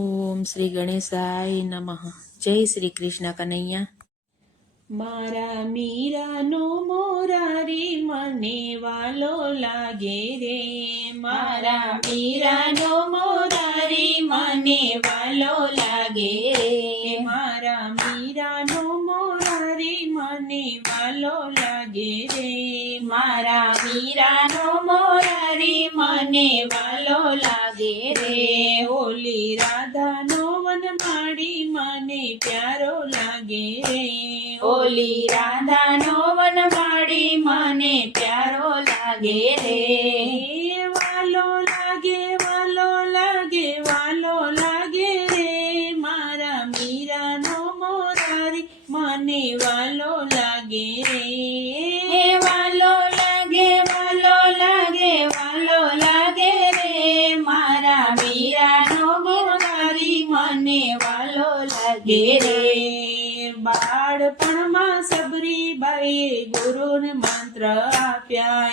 ઓમ શ્રી ગણેશાય નમઃ. જય શ્રી કૃષ્ણ કનૈયા. મારા મીરાનો મોરારી મને વાલો લાગે રે. મારા મીરાનો મોરારી મને વાલો લાગે રે. મારા મીરાનો મોરારી મને વાલો લાગે રે. મારા મીરાનો મોરારી મને વાલો લાગે રે. ઓલી રાધાનો વનમાળી મને પ્યારો લાગે રે. ઓલી રાધાનો વનમાળી મને પ્યારો લાગે રે. વાલો લાગે વાલો લાગે વાલો લાગે રે. મારા મીરાનો મોરારી મને વાલો લાગે રે. વાલો લાગે વાલો લાગે વાલો લાગે રે. મારા મીરાનો મોરારી મને વાલો લાગે રે. બાળપણમાં સબરીબાઈએ ગુરુને મંત્ર આપ્યા.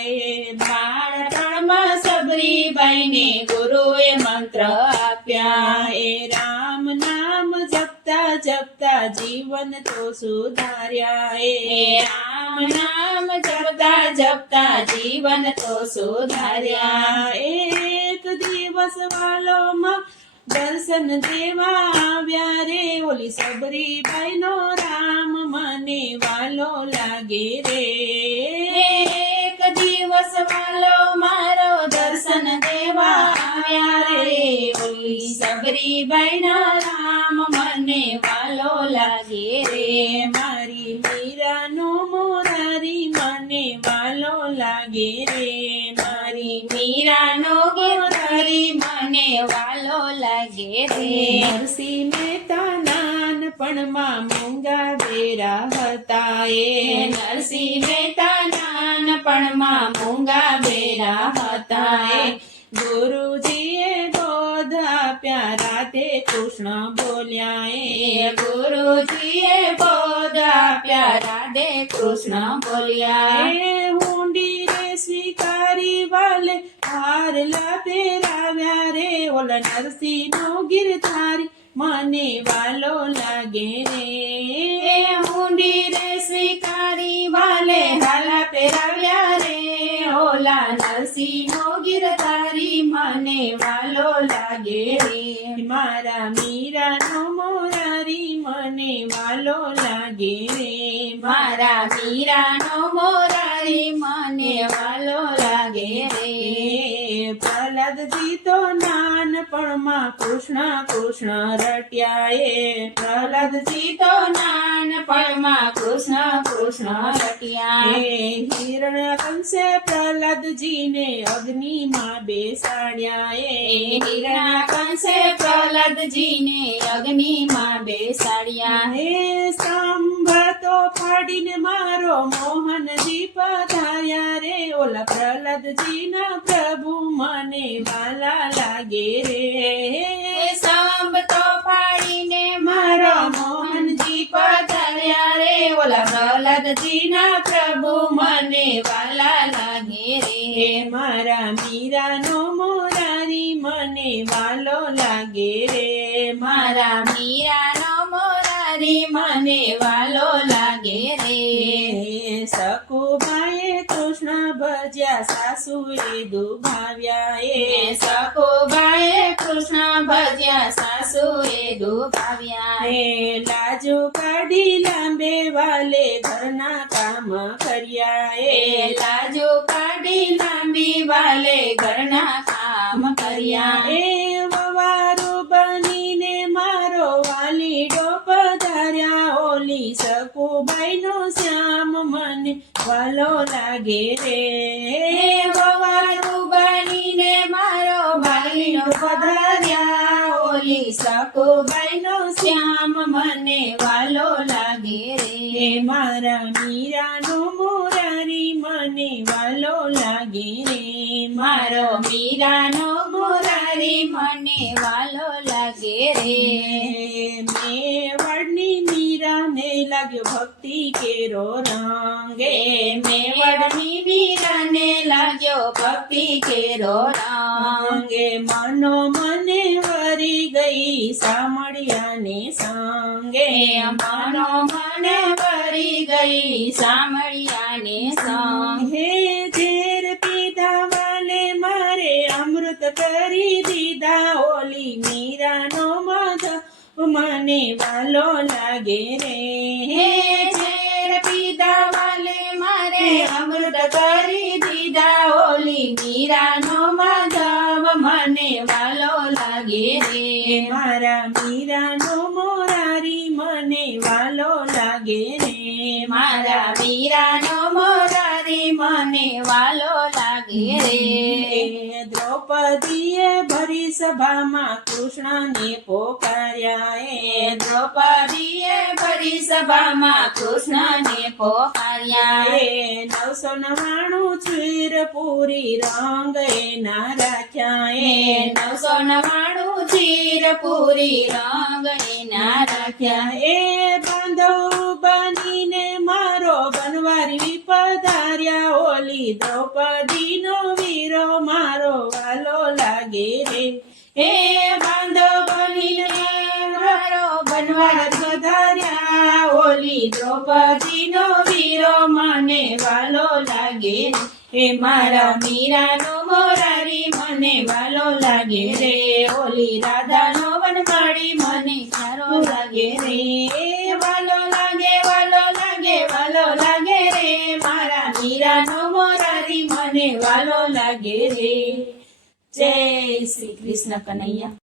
બાળપણમાં સબરીબાઈને ગુરુએ મંત્ર આપ્યા. રામ નામ જપતા જપતા જીવન તો સુધાર્યા. રામ નામ જપતા જપતા જીવન તો સુધાર્યા. એક દિવસ વાલોમાં દર્શન દેવા આવ્યા રે. ઓલી સબરીબાઈનો રામ મને વાલો લાગે રે. એક દિવસ વાલો મારો દર્શન દેવા આવ્યા રે. ઓલી સબરીબાઈનો રામ મને વાલો લાગે રે. મારી મીરાનો મોરારી મને વાલો લાગે રે. મારી મીરાનો મોરારી મને વાલો લાગે રે. નરસિંહ મહેતા નાનપણમાં મૂંગા બેરા હતા. નરસિંહ મહેતા નાનપણમાં મૂંગા બેરા હતા. ગુરુજીએ બોધ આપ્યા રાધે કૃષ્ણ બોલ્યા. ગુરુજીએ બોધ આપ્યા રાધે કૃષ્ણ બોલ્યા. હુંડી રે સ્વીકારી વાલે હારલા પહેરાવ્યા રે. ઓલા નરસિંહનો ગિરધારી મને વાલો લાગે રે. હુંડી રે સ્વીકારી વાલે હાલા પહેરાવ્યા રે. ઓલા નરસિંહનો ગિરધારી મને વાલો લાગે રે. મારા મીરાનો મોરારી મને વાલો લાગે રે. મારા મીરાનો મોરારી મને વાલો લાગે રે. પ્રહલાદજી તો નાનપણમાં કૃષ્ણ કૃષ્ણ રટ્યા. પ્રહલાદજી તો નાનપણમાં કૃષ્ણ કૃષ્ણ રટ્યા. હિરણ્યકંસે પ્રહલાદજીને અગ્નિમાં બેસાડ્યા. હિરણ્યકંસે પ્રહલાદજીને અગ્નિમાં બેસાડ્યા. સાંભળતો ફાડીને મારો મોહનજી પધાર્યા રે. ઓલા પ્રહલાદજીના પ્રભુ મને વાલા લાગે રે. સાંભળતો ફાડીને મારો મોહનજી પધાર્યા રે. ઓલા પ્રહલાદજીના પ્રભુ મને વાલા લાગે રે. મારા મીરાનો મોરારી મને વાલો લાગે રે. મારા મીરાનો મોરારી મને વાલો લાગે રે. સકુબાએ કૃષ્ણ ભજ્યા સાસુએ દુભાવ્યા. સકુબાએ કૃષ્ણ ભજ્યા સાસુએ દુભાવ્યા. લાજો કાઢી લાંબે વાલે ઘરના કામ કર્યા. લાજો કાઢી લાંબી વાલે ઘરના કામ કર્યા. વવારો બનીને મારો વાલીડો પધાર્યા. ઓલી સકુબાઈનો શ્યામ મને વાલો લાગે રે. વવારો બનીને મારો વાલીડો પધાર્યા. ઓલી સકુબાઈનો શ્યામ મને વાલો લાગે રે. મારા મીરાનો મોરારી મને વાલો લાગે રે. મારો મીરાનો મોરારી મને વાલો લાગે રે. મેવાડની મીરાને લાગ્યો ભક્તિ કેરો રંગે મેવડની વીરાને લાગ્યો ભક્તિ કેરો રંગ મનો મને વરી ગઈ સામળિયાને સંગે મનો મને ભરી ગઈ સામળિયાને સંગ હે ઝેર પીધા વાલે મારે અમૃત કરી દીધા ઓલી મીરાનો માધવ મને વાલો લાગે રે હે ઝેર પીધા વાલે મારે અમૃત કરી દીધા ઓલી મીરાનો માધવ મને વાલો લાગે રે મારા મીરાનો મોરારી મને વાલો લાગે રે મારા વીરાનો મોરારી મને વાલો લાગે રે દ્રૌપદીએ ભરી સભામાં કૃષ્ણને પોકાર્યા દ્રૌપદીએ ભરી સભામાં કૃષ્ણને પોકાર્યા 999 ચીર પૂરી રંગ એના રાખ્યા 999 ચીર પૂરી રંગ એના રાખ્યા એ બાંધવ બનીને મારો બનવારી પધાર્યા ઓલી દ્રૌપદીનો વીરો મારો વાલો લાગે રે હે બાંધવ બનીને મારો બનવાર પધાર્યા ઓલી દ્રૌપદીનો વીરો મને વાલો લાગે રે મારા મીરાનો મોરારી મને વાલો લાગે રે ઓલી રાધાનો વનમાળી મને સારો લાગે રે વાલો લાગે વાલો લાગે વાલો લાગે રે મારા મીરાનો મોરારી મને વાલો લાગે રે જય શ્રી કૃષ્ણ કનૈયા